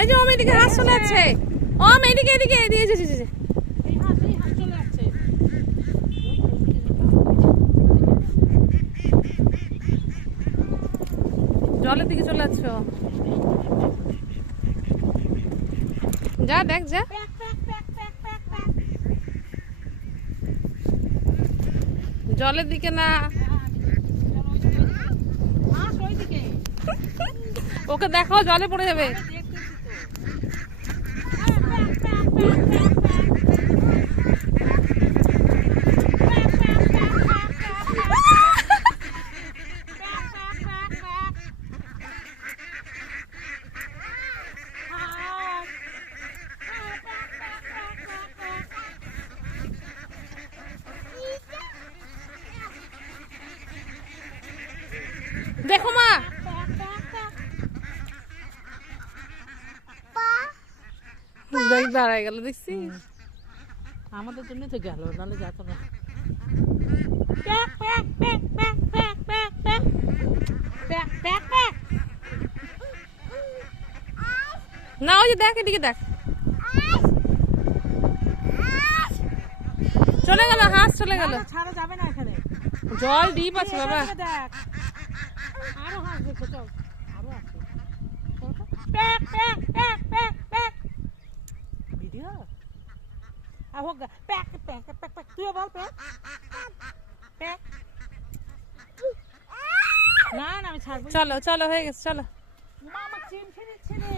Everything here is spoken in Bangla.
এই যে ওম এদিকে হাঁস চলে যাচ্ছে, ওম এদিকে এদিকে এদিকে জলের দিকে চলে যাচ্ছ, যা দেখ যা। জলের দিকে না, ওকে দেখো জলে পড়ে যাবে। দেখো মা, দেখ দাঁড়ায় গেল, দেখছি আমাদের জন্য তো গেল, নাহলে যেত না। না ওই যে দেখ এদিকে দেখ, চলে গেল হাঁস, চলে গেল। ছাড়া যাবে না এখানে, জল ডিপ আছে বাবা। দেখ আরো হাঁস দেখো, চল আরো আছে ভিডিও হোক। তুইও বল না না আমি ছাড়বো। চলো চলো হয়ে গেছে, চলো। মা আমার চিমঠে দিচ্ছে রে।